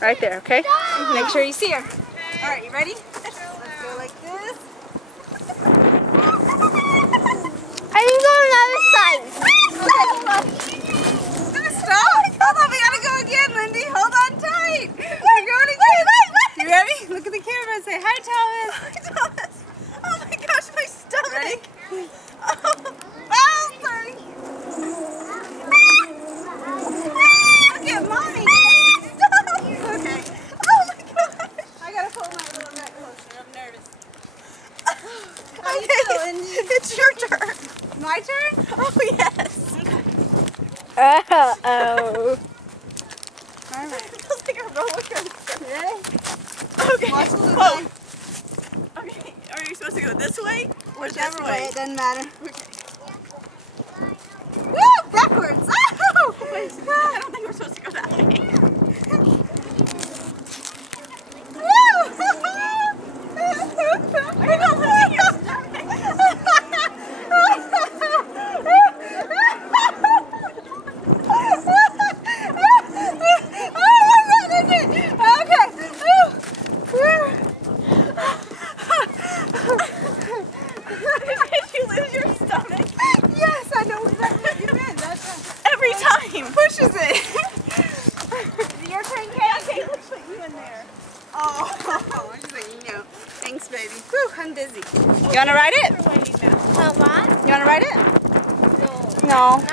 Right there, okay? Make sure you see her. All right, you ready? Let's go like this. I can go on the other side. Stop. Hold on, we gotta go again, Lindy. Hold on tight. We're going again. You ready? Look at the camera and say, hi, Thomas. Hi, Thomas. Oh my gosh, my stomach. Ready? Oh, sorry. Look at mommy. Stop. Okay. Oh my gosh. I gotta pull my little neck closer. I'm nervous. How you feeling? It's your turn. My turn? Oh, yes. Uh-oh. Alright. It feels like a roller coaster. Ready? Okay. Watch the little Whoa. thing. Okay. Are you supposed to go this way or Whichever this way, way? it doesn't matter. Okay. Woo! Backwards! Oh! Wait, I don't think we're supposed to go that way. Woo! I don't think your stomach. Did you lose your stomach? Yes, I know exactly what you meant. That's Every time. pushes it. Your turn, Kate. Okay, let's put you in there. Oh, I'm just like, no. Thanks, baby. Whew, I'm dizzy. You want to ride it? What? You want to ride it? No. No.